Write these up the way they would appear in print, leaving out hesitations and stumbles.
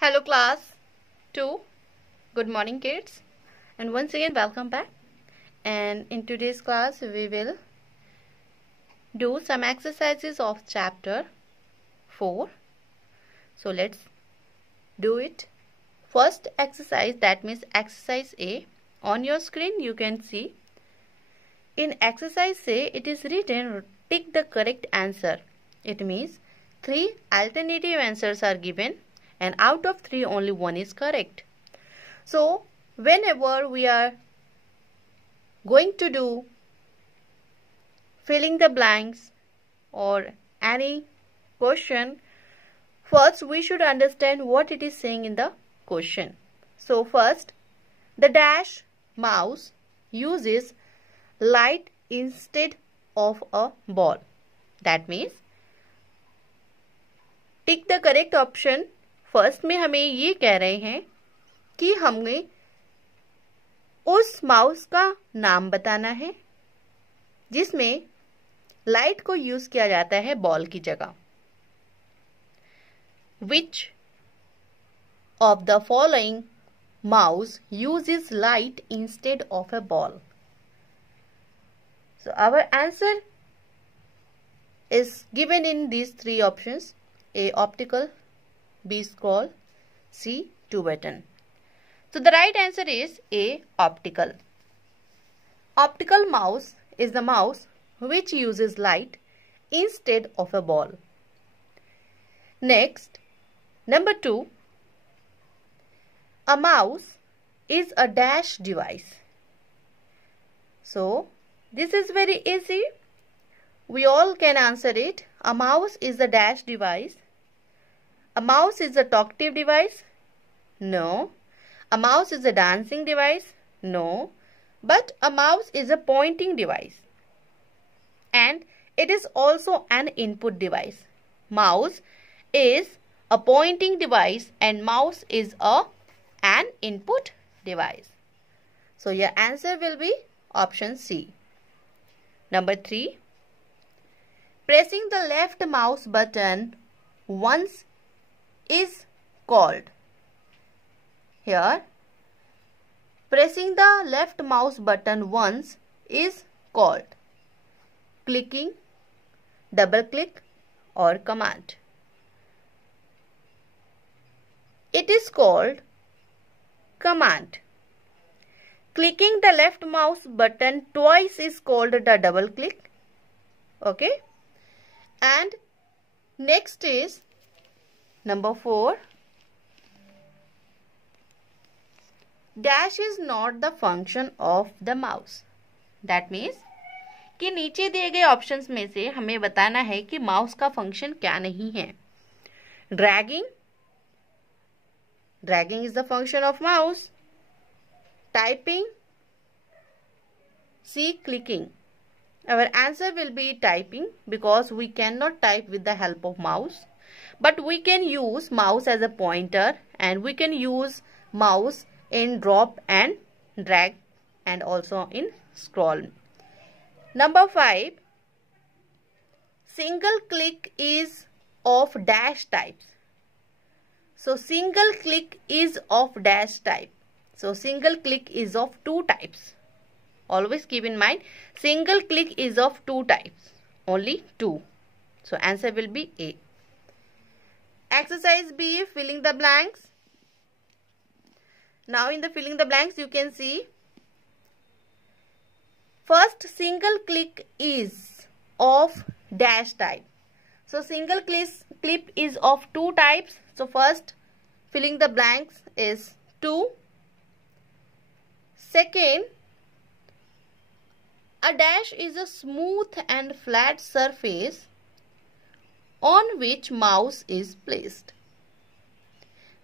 Hello class 2. Good morning kids, and once again welcome back. And in today's class we will do some exercises of chapter 4. So let's do it. First exercise, that means exercise A. On your screen you can see in exercise A it is written tick the correct answer. It means 3 alternative answers are given and out of 3 only 1 is correct. So whenever we are going to do filling the blanks or any question, first we should understand what it is saying in the question. So first, the dash mouse uses light instead of a ball. That means tick the correct option. First में हमें ये कह रहे हैं कि हमें उस mouse का नाम बताना है जिसमें लाइट को यूज किया जाता है बॉल की जगह. Which of the following mouse uses light instead of a ball. So our answer is given in these 3 options: A. Optical, B. Scroll, C. 2 button. So the right answer is A. Optical. Optical mouse is the mouse which uses light instead of a ball. Next, number 2. A mouse is a dash device. So this is very easy. We all can answer it. A mouse is a dash device. A mouse is a talkative device? No. A mouse is a dancing device? No. But a mouse is a pointing device. And it is also an input device. Mouse is a pointing device and mouse is an input device. So your answer will be option C. Number 3. Pressing the left mouse button once is called. Here, pressing the left mouse button once is called clicking, double click or command. It is called command. Clicking the left mouse button twice is called the double click. Okay. And next is number 4. Dash is not the function of the mouse. That means कि नीचे दिए गए options में से हमें बताना है कि माउस का फंक्शन क्या नहीं है. Dragging is the function of mouse. Typing, C. Clicking. Our answer will be typing because we cannot type with the help of mouse. But we can use mouse as a pointer and we can use mouse in drop and drag and also in scroll. Number 5. Single click is of dash types. So single click is of dash type. So single click is of 2 types. Always keep in mind, single click is of 2 types. Only 2. So answer will be A. Exercise B, filling the blanks. Now in the filling the blanks you can see, first single click is of dash type. So single click is of 2 types. So first filling the blanks is 2. Second, a dash is a smooth and flat surface on which mouse is placed.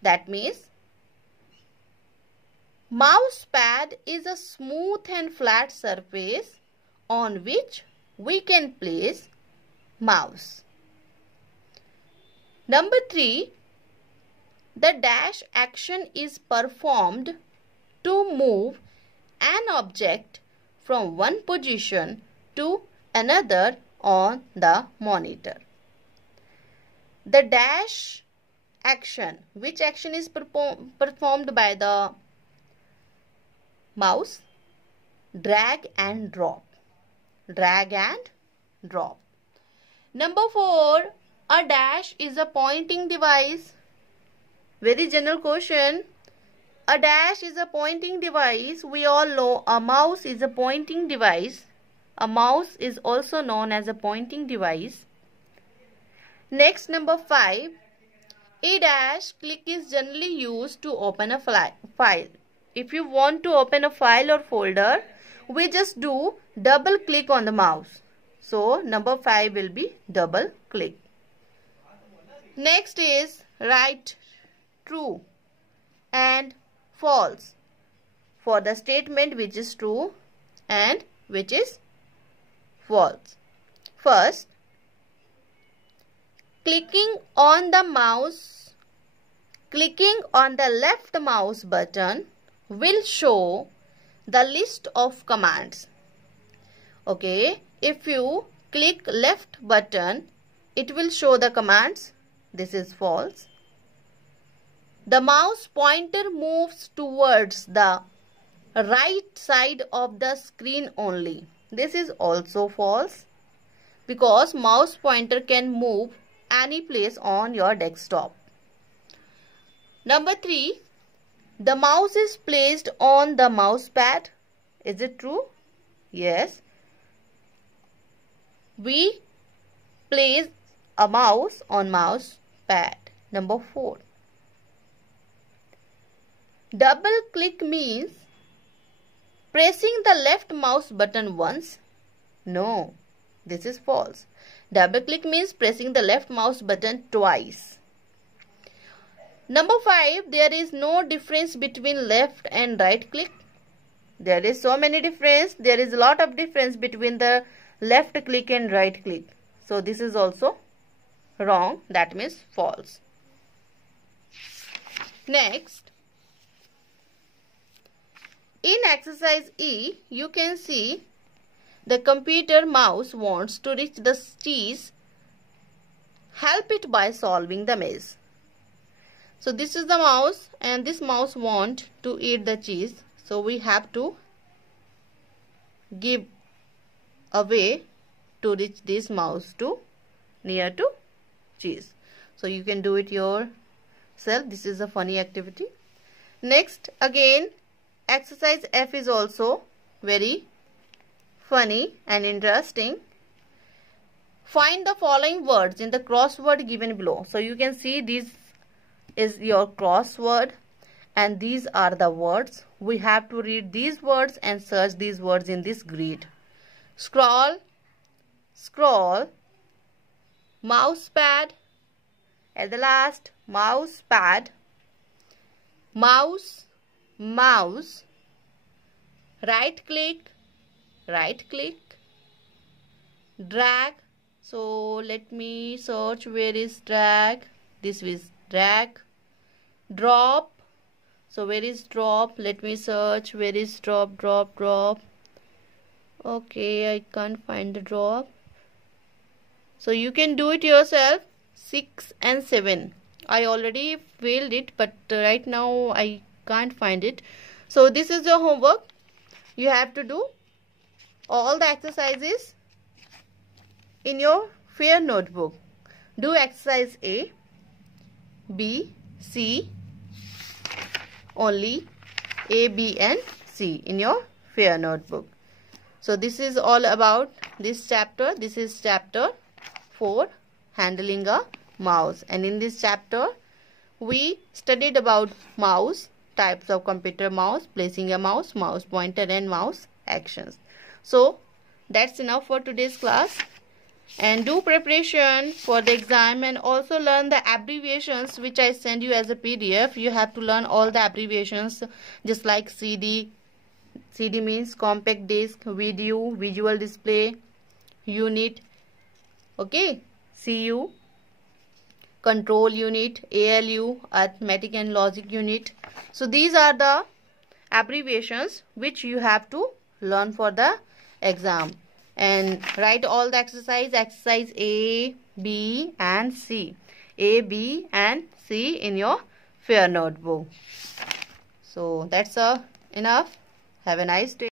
That means mouse pad is a smooth and flat surface on which we can place mouse. Number 3. The dash action is performed to move an object from one position to another on the monitor. The dash action. Which action is performed by the mouse? Drag and drop. Drag and drop. Number 4. A dash is a pointing device. Very general question. A dash is a pointing device. We all know a mouse is a pointing device. A mouse is also known as a pointing device. Next, number 5. A dash click is generally used to open a file. If you want to open a file or folder, we just do double click on the mouse. So, number 5 will be double click. Next is write true and false for the statement which is true and which is false. First, clicking on the left mouse button will show the list of commands. Okay, if you click left button, it will show the commands. This is false. The mouse pointer moves towards the right side of the screen only. This is also false because mouse pointer can move any place on your desktop. Number 3. The mouse is placed on the mouse pad. Is it true? Yes. We place a mouse on mouse pad. Number 4. Double click means pressing the left mouse button once. No, this is false. Double click means pressing the left mouse button twice. Number 5. There is no difference between left and right click. There is so many difference. There is a lot of difference between the left click and right click. So this is also wrong. That means false. Next, in exercise E, you can see the computer mouse wants to reach the cheese. Help it by solving the maze. So this is the mouse and this mouse wants to eat the cheese. So we have to give a way to reach this mouse to near to cheese. So you can do it yourself. This is a funny activity. Next, again, exercise F is also very funny and interesting. Find the following words in the crossword given below. So you can see this is your crossword and these are the words. We have to read these words and search these words in this grid. Scroll, scroll, mouse pad, at the last mouse pad, mouse, mouse, right click, drag. So let me search where is drag. This is drag. Drop. So where is drop? Let me search where is drop. Okay, I can't find the drop. So you can do it yourself. 6 and 7. I already filled it, but right now I can't find it. So this is your homework. You have to do all the exercises in your fair notebook. Do exercise A, B, C, only A, B and C in your fair notebook. So this is all about this chapter. This is chapter 4, handling a mouse. And in this chapter, we studied about mouse, types of computer mouse, placing a mouse, mouse pointer and mouse actions. So that's enough for today's class. And do preparation for the exam and also learn the abbreviations which I send you as a PDF. You have to learn all the abbreviations just like CD. CD means compact disc, video, visual display, unit. Okay, CU, control unit, ALU, arithmetic and logic unit. So these are the abbreviations which you have to learn for the exam. And write all the exercise A, B and C. A, B and see in your fair notebook. So that's enough. Have a nice day.